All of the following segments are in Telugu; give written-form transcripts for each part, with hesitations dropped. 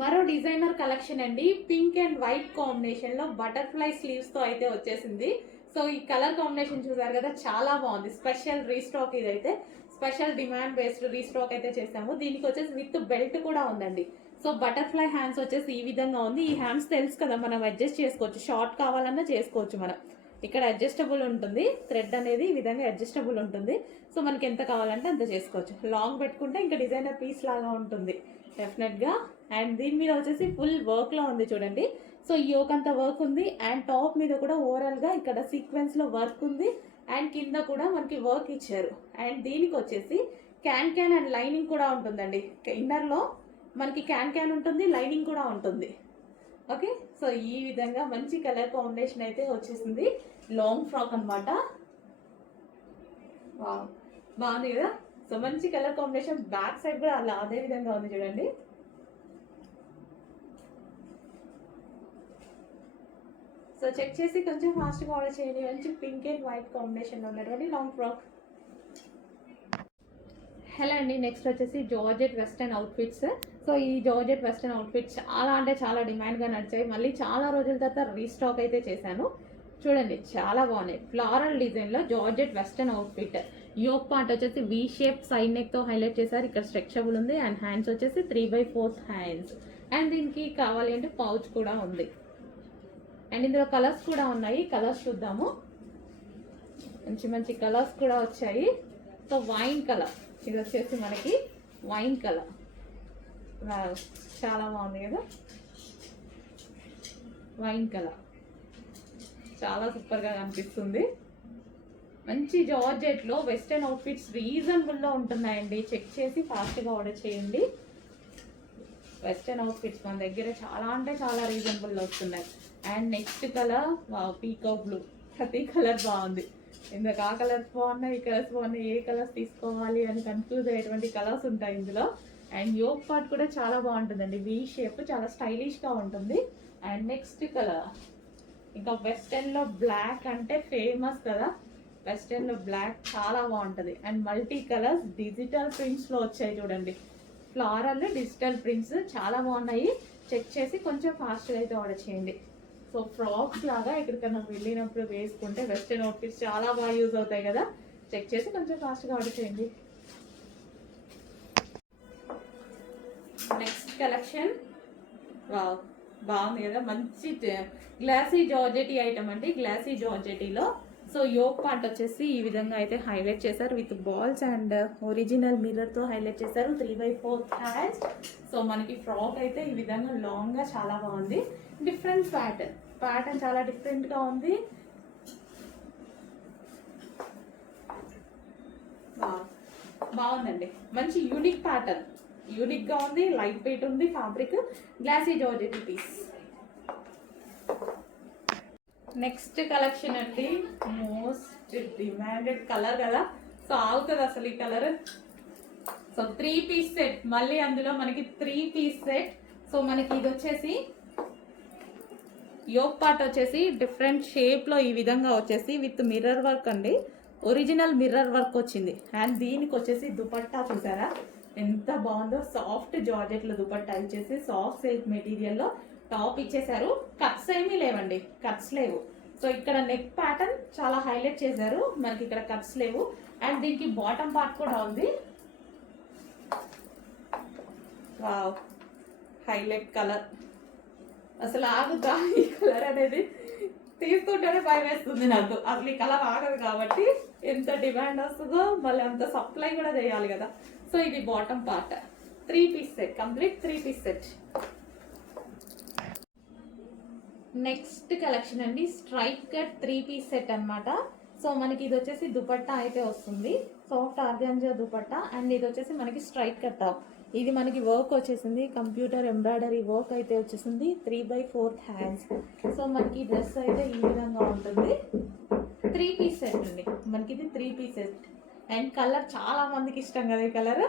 మరో డిజైనర్ కలెక్షన్ అండి. పింక్ అండ్ వైట్ కాంబినేషన్ లో బటర్ఫ్లై స్లీవ్స్ తో అయితే వచ్చేసింది. సో ఈ కలర్ కాంబినేషన్ చూసారు కదా, చాలా బాగుంది. స్పెషల్ రీస్టాక్, ఇదైతే స్పెషల్ డిమాండ్ బేస్డ్ రీస్టాక్ అయితే చేసాము. దీనికి వచ్చేసి విత్ బెల్ట్ కూడా ఉందండి. సో బటర్ఫ్లై హ్యాండ్స్ వచ్చేసి ఈ విధంగా ఉంది. ఈ హ్యాండ్స్ తెలుసు కదా, మనం అడ్జస్ట్ చేసుకోవచ్చు. షార్ట్ కావాలన్నా చేసుకోవచ్చు. మనం ఇక్కడ అడ్జస్టబుల్ ఉంటుంది. థ్రెడ్ అనేది ఈ విధంగా అడ్జస్టబుల్ ఉంటుంది. సో మనకి ఎంత కావాలంటే అంత చేసుకోవచ్చు. లాంగ్ పెట్టుకుంటే ఇంకా డిజైనర్ పీస్ లాగా ఉంటుంది డెఫినెట్ గా. అండ్ దీని మీద వచ్చేసి ఫుల్ వర్క్ లో ఉంది చూడండి. సో ఈ అంత వర్క్ ఉంది. అండ్ టాప్ మీద కూడా ఓవరాల్ గా ఇక్కడ సీక్వెన్స్ లో వర్క్ ఉంది. అండ్ కింద కూడా మనకి వర్క్ ఇచ్చారు. అండ్ దీనికి వచ్చేసి క్యాన్ క్యాన్ అండ్ లైనింగ్ కూడా ఉంటుందండి. ఇన్నర్ లో మనకి క్యాన్ క్యాన్ ఉంటుంది, లైనింగ్ కూడా ఉంటుంది. ఓకే, సో ఈ విధంగా మంచి కలర్ కాంబినేషన్ అయితే వచ్చేసింది. లాంగ్ ఫ్రాక్ అనమాట. బాగుంది కదా. సో మంచి కలర్ కాంబినేషన్. బ్యాక్ సైడ్ కూడా అలా అదే విధంగా ఉంది చూడండి. సో చెక్ చేసి కొంచెం ఫాస్ట్గా ఆర్డర్ చేయండి. మంచి పింక్ అండ్ వైట్ కాంబినేషన్ ఉన్నటువంటి లాంగ్ ఫ్రాక్. హలో అండి, నెక్స్ట్ వచ్చేసి జార్జెట్ వెస్టర్న్ అవుట్ఫిట్స్. సో ఈ జార్జెట్ వెస్టర్న్ అవుట్ఫిట్స్ చాలా అంటే చాలా డిమాండ్గా నడిచాయి. మళ్ళీ చాలా రోజుల తర్వాత రీస్టాక్ అయితే చేశాను. చూడండి చాలా బాగున్నాయి. ఫ్లారల్ డిజైన్లో georgette western outfit. Yoke part వచ్చేసి వి షేప్ సైడ్ నెక్తో హైలైట్ చేశారు. ఇక్కడ స్ట్రెచబుల్ ఉంది. అండ్ హ్యాండ్స్ వచ్చేసి 3/4 హ్యాండ్స్. అండ్ దీనికి కావాలి అంటే పౌచ్ కూడా ఉంది. అండ్ ఇందులో కలర్స్ కూడా ఉన్నాయి. కలర్స్ చూద్దాము. మంచి మంచి కలర్స్ కూడా వచ్చాయి. సో వైన్ కలర్, ఇది వచ్చేసి మనకి వైన్ కలర్. చాలా బాగుంది కదా. వైన్ కలర్ చాలా సూపర్గా కనిపిస్తుంది. మంచి జార్జెట్లో వెస్టర్న్ అవుట్ఫిట్స్ రీజనబుల్లో ఉంటున్నాయండి. చెక్ చేసి ఫాస్ట్గా ఆర్డర్ చేయండి. వెస్టర్న్ అవుట్ఫిట్స్ మన దగ్గర చాలా అంటే చాలా రీజనబుల్లో వస్తున్నాయి. And next colour peacock blue. ప్రతి కలర్ బాగుంది. ఇందుకు ఆ కలర్స్ బాగున్నాయి, ఈ కలర్స్ బాగున్నాయి, ఏ కలర్స్ తీసుకోవాలి అని కన్ఫ్యూజ్ అయ్యేటువంటి కలర్స్ ఉంటాయి ఇందులో. అండ్ యోక్ పార్ట్ కూడా చాలా బాగుంటుందండి. వి షేప్ చాలా స్టైలిష్గా ఉంటుంది. అండ్ నెక్స్ట్ కలర్ ఇంకా వెస్టర్న్లో బ్లాక్ అంటే ఫేమస్ కదా. వెస్టర్న్లో బ్లాక్ చాలా బాగుంటుంది. అండ్ మల్టీ కలర్స్ డిజిటల్ ప్రింట్స్లో వచ్చాయి చూడండి. ఫ్లారల్ డిజిటల్ ప్రింట్స్ చాలా బాగున్నాయి. చెక్ చేసి కొంచెం ఫాస్ట్గా అయితే ఆర్డర్ చేయండి. సో ఫ్రాక్స్ లాగా ఎక్కడికైనా వెళ్ళినప్పుడు వేసుకుంటే వెస్టర్న్ అవుట్ఫిట్స్ చాలా బాగా యూజ్ అవుతాయి కదా. చెక్ చేసి కొంచెం ఫాస్ట్గా ఆర్డర్ చేయండి. నెక్స్ట్ కలెక్షన్ బాగుంది కదా. మంచి గ్లాసీ జార్జెటీ ఐటమ్ అండి. గ్లాసీ జార్జెటీలో సో యోక్ పార్ట్ వచ్చేసి ఈ విధంగా అయితే హైలైట్ చేశారు. విత్ బాల్స్ అండ్ ఒరిజినల్ మిర్రర్తో హైలైట్ చేశారు. 3/4 హ్యాండ్స్. సో మనకి ఫ్రాక్ అయితే ఈ విధంగా లాంగ్గా చాలా బాగుంది. డిఫరెంట్ ప్యాటర్న్ చాలా డిఫరెంట్గా ఉంది. బాగుందండి. మంచి యూనిక్ ప్యాటర్న్, యూనిక్గా ఉంది. లైట్ వెయిట్ ఉంది. Fabric glossy georgette piece. Next collection అండి. మోస్ట్ డిమాండెడ్ కలర్ కదా. సో ఆగుతుంది అసలు ఈ కలర్. So 3 piece set. మళ్ళీ అందులో మనకి 3 పీస్ సెట్. సో మనకి ఇది వచ్చేసి యోక్ పార్ట్ వచ్చేసి డిఫరెంట్ షేప్లో ఈ విధంగా వచ్చేసి విత్ మిర్రర్ వర్క్ అండి. ఒరిజినల్ మిర్రర్ వర్క్ వచ్చింది. అండ్ దీనికి వచ్చేసి దుపట్టా చూసారా ఎంత బాగుందో. సాఫ్ట్ జార్జెట్లో దుపట్టా ఇచ్చేసి సాఫ్ట్ సిల్క్ మెటీరియల్లో టాప్ ఇచ్చేసారు. కట్స్ ఏమీ లేవండి, కట్స్ లేవు. సో ఇక్కడ నెక్ ప్యాటర్న్ చాలా హైలైట్ చేశారు. మనకి ఇక్కడ కట్స్ లేవు. అండ్ దీనికి బాటమ్ పార్ట్ కూడా ఉంది. Wow, highlight colour. అసలు ఆగుతా ఈ కలర్ అనేది. తీసుకుంటేనే భయం వేస్తుంది నాకు. అసలు ఈ కలర్ ఆగదు కాబట్టి ఎంత డిమాండ్ వస్తుందో మళ్ళీ అంత సప్లై కూడా చేయాలి కదా. సో ఇది bottom part. 3 piece set, complete 3 piece set. Next collection అండి. స్ట్రైట్ కట్ 3 పీస్ సెట్ అనమాట. సో మనకి ఇది వచ్చేసి దుపట్టా అయితే వస్తుంది. Soft organza dupatta. అండ్ ఇది వచ్చేసి మనకి స్ట్రైట్ కట్ టాప్. ఇది మనకి వర్క్ వచ్చేసింది. కంప్యూటర్ ఎంబ్రాయిడరీ వర్క్ అయితే వచ్చేసింది. 3/4 హ్యాండ్స్. సో మనకి డ్రెస్ అయితే ఈ విధంగా ఉంటుంది. 3 పీస్ సెట్ అండి. మనకి ఇది 3 పీస్ సెట్. అండ్ కలర్ చాలా మందికి ఇష్టం కదా ఈ కలర్.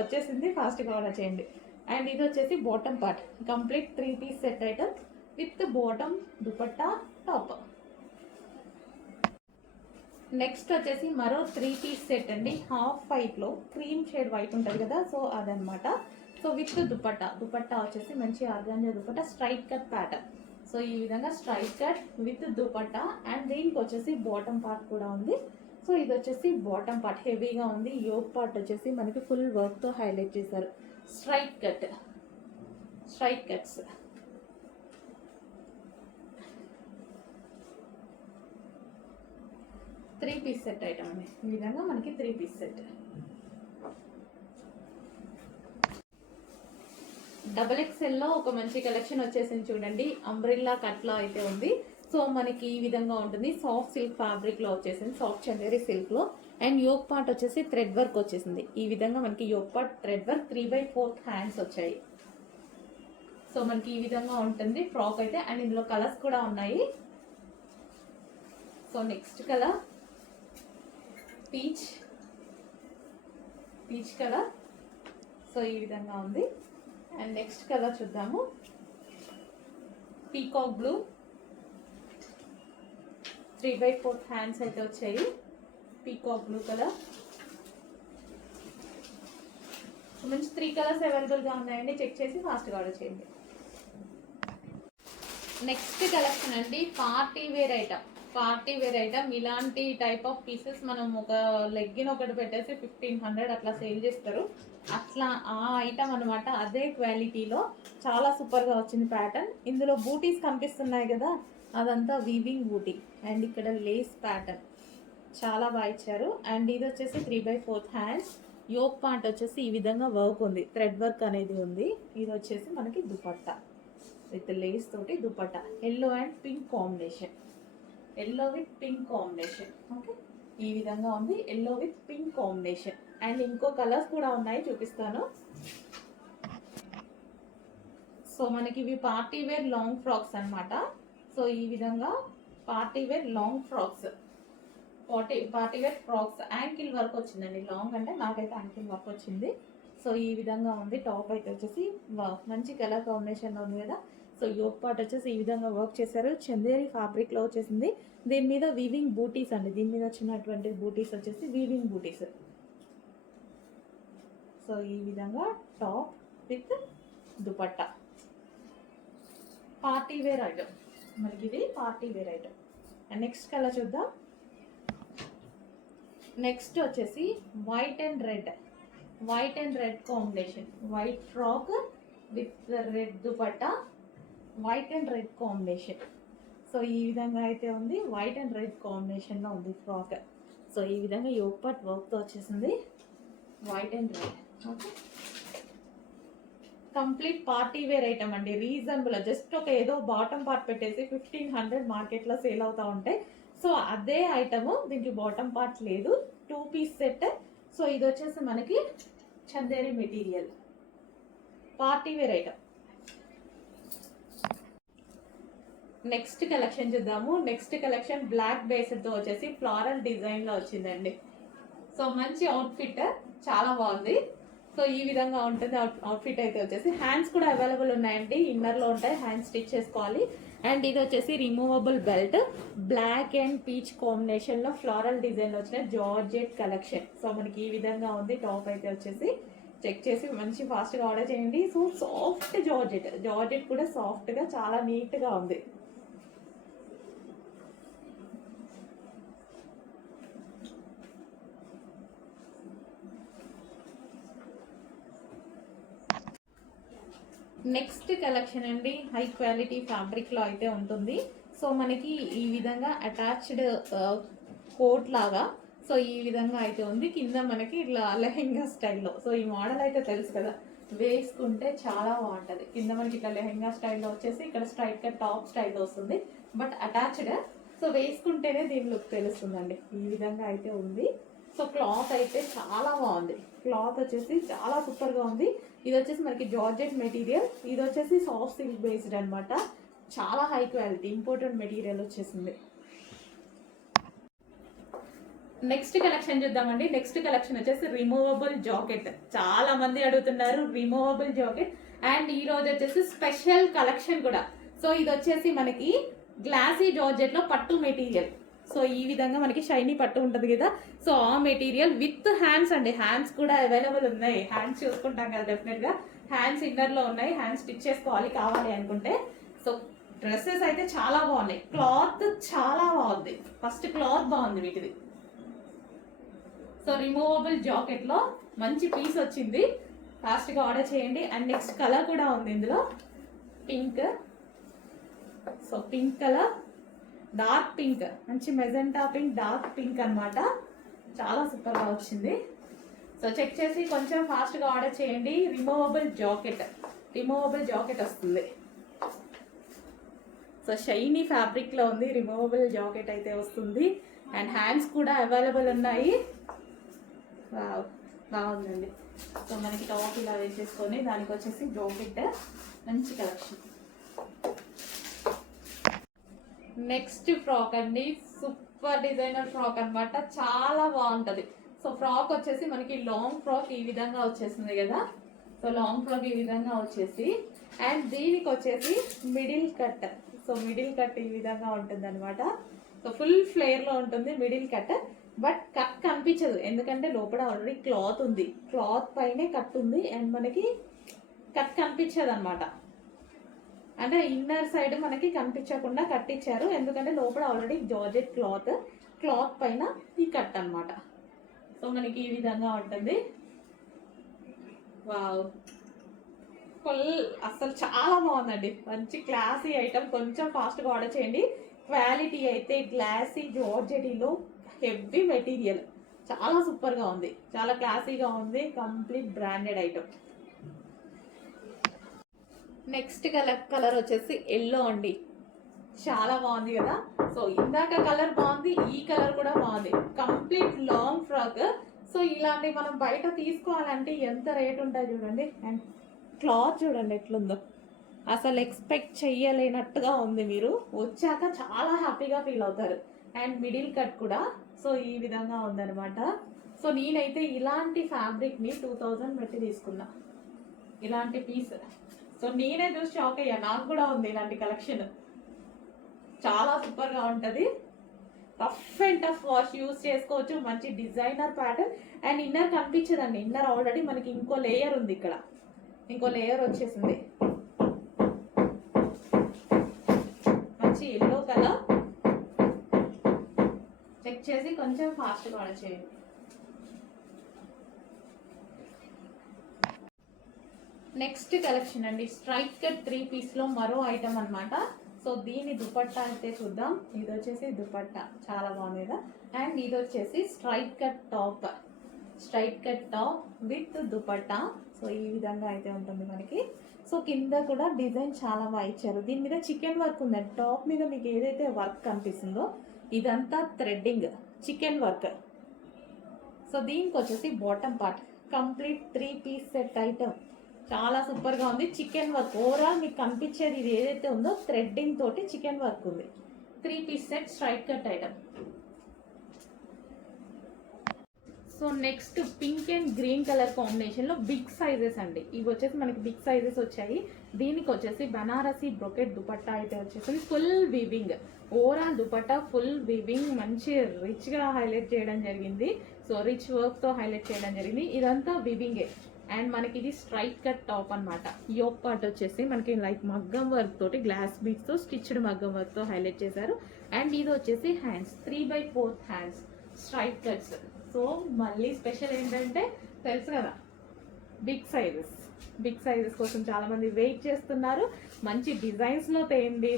వచ్చేసింది, ఫాస్ట్గా ఆర్డర్ చేయండి. అండ్ ఇది వచ్చేసి bottom part. Complete 3 piece set item with bottom dupatta top. Next వచ్చేసి మరో 3 పీస్ సెట్ అండి. హాఫ్ వైట్లో క్రీమ్ షేడ్ వైట్ ఉంటుంది కదా. సో అదనమాట. సో విత్ దుపట్టా వచ్చేసి మంచి organza dupatta straight cut pattern. So ఈ విధంగా straight cut with dupatta and దీనికి వచ్చేసి బాటమ్ పార్ట్ కూడా ఉంది. సో ఇది వచ్చేసి బాటమ్ పార్ట్ హెవీగా ఉంది. యోక్ పార్ట్ వచ్చేసి మనకి ఫుల్ వర్క్తో హైలైట్ చేశారు. Straight cuts. 3 piece set item అండి. ఈ విధంగా మనకి 3 పీస్ సెట్. XXL లో ఒక మంచి కలెక్షన్ వచ్చేసింది చూడండి. అంబ్రిల్లా కట్లో అయితే ఉంది. సో మనకి ఈ విధంగా ఉంటుంది. సాఫ్ట్ సిల్క్ ఫ్యాబ్రిక్ లో వచ్చేసింది, సాఫ్ట్ చందేరి సిల్క్ లో. అండ్ యోక్ పార్ట్ వచ్చేసి థ్రెడ్ వర్క్ వచ్చేసింది. ఈ విధంగా మనకి yoke part thread work 3/4 hands వచ్చాయి. సో మనకి ఈ విధంగా ఉంటుంది ఫ్రాక్ అయితే. అండ్ ఇందులో కలర్స్ కూడా ఉన్నాయి. So next colour peach colour. So ఈ విధంగా ఉంది. అండ్ నెక్స్ట్ కలర్ చూద్దాము. పీకాక్ బ్లూ 3/4 హ్యాండ్స్ అయితే వచ్చాయి. Peacock blue colour. మంచి 3 కలర్స్ అవైలబుల్గా ఉన్నాయండి. చెక్ చేసి ఫాస్ట్గా ఆర్డర్ చేయండి. నెక్స్ట్ కలెక్షన్ అండి పార్టీ వేర్ ఐటమ్. ఇలాంటి టైప్ ఆఫ్ పీసెస్ మనం ఒక లెగ్గిన్ ఒకటి పెట్టేసి 1500 అట్లా సేల్ చేస్తారు. అట్లా ఆ ఐటమ్ అనమాట. అదే క్వాలిటీలో చాలా సూపర్గా వచ్చింది ప్యాటర్న్. ఇందులో బూటీస్ కనిపిస్తున్నాయి కదా, అదంతా వీవింగ్ బూటీ. అండ్ ఇక్కడ లేస్ ప్యాటర్న్ చాలా బాగా ఇచ్చారు. అండ్ ఇది వచ్చేసి 3/4 హ్యాండ్స్. యోక్ పార్ట్ వచ్చేసి ఈ విధంగా వర్క్ ఉంది, థ్రెడ్ వర్క్ అనేది ఉంది. ఇది వచ్చేసి మనకి దుపట్టా విత్ లేస్ తోటి dupatta. Yellow and pink combination. Yellow with pink combination. Okay, ఈ విధంగా ఉంది yellow with pink combination. And ఇంకో కలర్స్ కూడా ఉన్నాయి, చూపిస్తాను. సో మనకి ఇవి పార్టీ వేర్ లాంగ్ ఫ్రాక్స్ అనమాట. సో ఈ విధంగా party wear long frocks, party wear frocks. Ankle work వచ్చిందండి. లాంగ్ అంటే నాకైతే యాంకిల్ వర్క్ వచ్చింది. సో ఈ విధంగా ఉంది. టాప్ అయితే వచ్చేసి మంచి కలర్ కాంబినేషన్లో ఉంది కదా. సో యోక్ పార్ట్ వచ్చేసి ఈ విధంగా వర్క్ చేశారు. చందేరి ఫ్యాబ్రిక్లో వచ్చేసింది. దీని మీద వీవింగ్ బూటీస్ అండి. దీని మీద వచ్చినటువంటి బూటీస్ వచ్చేసి వీవింగ్ బూటీస్. సో ఈ విధంగా top with dupatta. Party wear item మనకి ఇది party wear item. And next colour చూద్దాం. నెక్స్ట్ వచ్చేసి white and red combination. White frock with red dupatta, white and red combination. So ఈ విధంగా అయితే ఉంది. వైట్ అండ్ రెడ్ కాంబినేషన్లో ఉంది ఫ్రాక్. సో ఈ విధంగా యోక్ పార్ట్ వర్క్తో వచ్చేసింది. White and red. Okay, complete party wear item అండి. రీజనబుల్. జస్ట్ ఒక ఏదో బాటమ్ పార్ట్ పెట్టేసి 1500 మార్కెట్లో సేల్ అవుతూ ఉంటాయి. సో అదే ఐటమ్, దీనికి బాటమ్ పార్ట్ లేదు. 2 పీస్ సెట్. సో ఇది వచ్చేసి మనకి Chanderi material party wear item. Next collection చూద్దాము. నెక్స్ట్ కలెక్షన్ బ్లాక్ బేస్డ్తో వచ్చేసి ఫ్లారల్ డిజైన్లో వచ్చిందండి. సో మంచి అవుట్ఫిట్, చాలా బాగుంది. సో ఈ విధంగా ఉంటుంది అవుట్ఫిట్ అయితే వచ్చేసి. హ్యాండ్స్ కూడా అవైలబుల్ ఉన్నాయండి. ఇన్నర్లో ఉంటాయి, హ్యాండ్స్ స్టిచ్ చేసుకోవాలి. అండ్ ఇది వచ్చేసి removable belt. Black and peach కాంబినేషన్లో ఫ్లారల్ డిజైన్లో వచ్చిన జార్జెట్ కలెక్షన్. సో మనకి ఈ విధంగా ఉంది. టాప్ అయితే వచ్చేసి చెక్ చేసి మంచి ఫాస్ట్గా ఆర్డర్ చేయండి. సో సాఫ్ట్ జార్జెట్ కూడా సాఫ్ట్గా చాలా నీట్గా ఉంది. నెక్స్ట్ కలెక్షన్ అండి హై క్వాలిటీ ఫ్యాబ్రిక్లో అయితే ఉంటుంది. సో మనకి ఈ విధంగా అటాచ్డ్ కోట్ లాగా. సో ఈ విధంగా అయితే ఉంది. కింద మనకి ఇట్లా లెహెంగా స్టైల్లో. సో ఈ మోడల్ అయితే తెలుసు కదా, వేసుకుంటే చాలా బాగుంటుంది. కింద మనకి ఇట్లా లెహెంగా స్టైల్లో వచ్చేసి ఇక్కడ స్ట్రైట్ కట్ టాప్ స్టైల్లో వస్తుంది, బట్ అటాచ్డ్. సో వేసుకుంటేనే దీని లుక్ తెలుస్తుందండి. ఈ విధంగా అయితే ఉంది. సో క్లాత్ అయితే చాలా బాగుంది. క్లాత్ వచ్చేసి చాలా సూపర్గా ఉంది. ఇది వచ్చేసి మనకి జార్జెట్ మెటీరియల్. ఇది వచ్చేసి సాఫ్ట్ సిల్క్ బేస్డ్ అనమాట. చాలా హై క్వాలిటీ ఇంపోర్టెడ్ మెటీరియల్ వచ్చేసింది. నెక్స్ట్ కలెక్షన్ చూద్దామండి. నెక్స్ట్ కలెక్షన్ వచ్చేసి రిమూవబుల్ జాకెట్. చాలా మంది అడుగుతున్నారు రిమూవబుల్ జాకెట్. అండ్ ఈ రోజు వచ్చేసి స్పెషల్ కలెక్షన్ కూడా. సో ఇది వచ్చేసి మనకి గ్లాసీ జార్జెట్లో పట్టు మెటీరియల్. సో ఈ విధంగా మనకి షైనీ పట్టు ఉంటుంది కదా. సో ఆ మెటీరియల్ విత్ హ్యాండ్స్ అండి. హ్యాండ్స్ కూడా అవైలబుల్ ఉన్నాయి. హ్యాండ్స్ చూసుకుంటాం కదా డెఫినెట్గా. హ్యాండ్స్ ఇన్నర్లో ఉన్నాయి, హ్యాండ్స్ స్టిచ్ చేసుకోవాలి కావాలి అనుకుంటే. సో డ్రెస్సెస్ అయితే చాలా బాగున్నాయి, క్లాత్ చాలా బాగుంది. ఫస్ట్ క్లాత్ బాగుంది వీటిది. సో రిమూవబుల్ జాకెట్లో మంచి పీస్ వచ్చింది, ఫాస్ట్గా ఆర్డర్ చేయండి. అండ్ నెక్స్ట్ కలర్ కూడా ఉంది ఇందులో, pink. So pink colour, dark pink, మంచి మెజెంటా పింక్, డార్క్ పింక్ అనమాట. చాలా సూపర్గా వచ్చింది. సో చెక్ చేసి కొంచెం ఫాస్ట్గా ఆర్డర్ చేయండి. రిమూవబుల్ జాకెట్ వస్తుంది. సో షైనీ ఫ్యాబ్రిక్లో ఉంది, రిమూవబుల్ జాకెట్ అయితే వస్తుంది. అండ్ హ్యాండ్స్ కూడా అవైలబుల్ ఉన్నాయి. బాగుందండి. సో మనకి టాప్ ఇలా వేసేసుకొని దానికి వచ్చేసి జాకెట్, మంచి కలెక్షన్. నెక్స్ట్ ఫ్రాక్ అండి, సూపర్ డిజైనర్ ఫ్రాక్ అనమాట, చాలా బాగుంటుంది. సో ఫ్రాక్ వచ్చేసి మనకి లాంగ్ ఫ్రాక్ ఈ విధంగా వచ్చేస్తుంది కదా. సో లాంగ్ ఫ్రాక్ ఈ విధంగా వచ్చేసి, అండ్ దీనికి వచ్చేసి middle cut. So middle cut ఈ విధంగా ఉంటుంది అనమాట. సో ఫుల్ ఫ్లేర్లో ఉంటుంది మిడిల్ కట్, బట్ కట్ కనిపించదు ఎందుకంటే లోపల ఆల్రెడీ క్లాత్ ఉంది, క్లాత్ పైనే కట్ ఉంది. అండ్ మనకి కట్ కనిపించదు అనమాట, అంటే ఇన్నర్ సైడ్ మనకి కనిపించకుండా కట్ ఇచ్చారు ఎందుకంటే లోపల ఆల్రెడీ జార్జెట్ క్లాత్ పైన ఈ కట్ అనమాట. సో మనకి ఈ విధంగా ఉంటుంది. వావ్, ఫుల్ అసలు చాలా బాగుందండి, మంచి క్లాసీ ఐటమ్. కొంచెం ఫాస్ట్గా ఆర్డర్ చేయండి. క్వాలిటీ అయితే గ్లాసీ జార్జెటీలో హెవీ మెటీరియల్, చాలా సూపర్గా ఉంది, చాలా క్లాసీగా ఉంది, complete branded item. Next colour వచ్చేసి ఎల్లో అండి, చాలా బాగుంది కదా. సో ఇందాక కలర్ బాగుంది, ఈ కలర్ కూడా బాగుంది, కంప్లీట్ లాంగ్ ఫ్రాక్. సో ఇలాంటి మనం బయట తీసుకోవాలంటే ఎంత రేట్ ఉంటాయి చూడండి. అండ్ క్లాత్ చూడండి ఎట్లుందో, అసలు ఎక్స్పెక్ట్ చెయ్యలేనట్టుగా ఉంది, మీరు వచ్చాక చాలా హ్యాపీగా ఫీల్ అవుతారు. అండ్ మిడిల్ కట్ కూడా సో ఈ విధంగా ఉందన్నమాట. సో నేనైతే ఇలాంటి ఫ్యాబ్రిక్ని 2000 పెట్టి తీసుకున్నా, ఇలాంటి పీస్. సో నేనే చూసి షాక్ అయ్యా, నాకు కూడా ఉంది ఇలాంటి కలెక్షన్, చాలా సూపర్గా ఉంటుంది. Rough and tough wash use చేసుకోవచ్చు, మంచి డిజైనర్ ప్యాటర్న్. అండ్ ఇన్నర్ కనిపించదండి, ఇన్నర్ ఆల్రెడీ మనకి ఇంకో లేయర్ ఉంది, ఇక్కడ ఇంకో లేయర్ వచ్చేసింది, మంచి ఎల్లో కలర్. చెక్ చేసి కొంచెం ఫాస్ట్గా ఆర్డర్ చేయండి. నెక్స్ట్ కలెక్షన్ అండి, స్ట్రైట్ కట్ 3 పీస్లో మరో ఐటమ్ అనమాట. సో దీని దుపట్టా అయితే చూద్దాం. ఇది వచ్చేసి దుపట్టా చాలా బాగుంది కదా. అండ్ ఇది వచ్చేసి straight cut top with dupatta. So ఈ విధంగా అయితే ఉంటుంది మనకి. సో కింద కూడా డిజైన్ చాలా బాగా ఇచ్చారు, దీని మీద చికెన్ వర్క్ ఉందండి. టాప్ మీద మీకు ఏదైతే వర్క్ కనిపిస్తుందో ఇదంతా థ్రెడ్డింగ్ చికెన్ వర్క్. సో దీనికి వచ్చేసి bottom part complete 3 piece set item, చాలా సూపర్గా ఉంది. చికెన్ వర్క్ ఓవరాల్ మీకు కనిపించేది ఇది ఏదైతే ఉందో థ్రెడ్డింగ్ తోటి చికెన్ వర్క్ ఉంది. 3 piece set straight cut item. So next pink and green colour కాంబినేషన్లో బిగ్ సైజెస్ అండి. ఇవి వచ్చేసి మనకి బిగ్ సైజెస్ వచ్చాయి. దీనికి వచ్చేసి బనారసి బ్రొకెట్ దుపట్టా అయితే వచ్చేసి full weaving, overall dupatta full weaving, మంచి రిచ్గా హైలైట్ చేయడం జరిగింది. సో రిచ్ వర్క్తో హైలైట్ చేయడం జరిగింది. ఇదంతా వీవింగే. అండ్ మనకి ఇది స్ట్రైట్ కట్ టాప్ అనమాట. యోక్ పార్ట్ వచ్చేసి మనకి లైక్ మగ్గం వర్క్ తోటి గ్లాస్ బీడ్స్తో స్టిచ్డ్ మగ్గం వర్క్తో హైలైట్ చేశారు. అండ్ ఇది వచ్చేసి hands 3/4 hands straight cuts. So మళ్ళీ స్పెషల్ ఏంటంటే తెలుసు కదా, బిగ్ సైజెస్ కోసం చాలామంది వెయిట్ చేస్తున్నారు. మంచి డిజైన్స్లో తేయండి,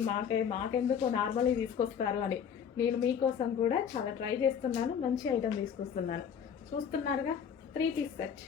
మాకెందుకు నార్మల్గా తీసుకొస్తారు అని నేను మీకోసం కూడా చాలా ట్రై చేస్తున్నాను, మంచి ఐటమ్ తీసుకొస్తున్నాను. చూస్తున్నారుగా 3 పీస్ సెట్.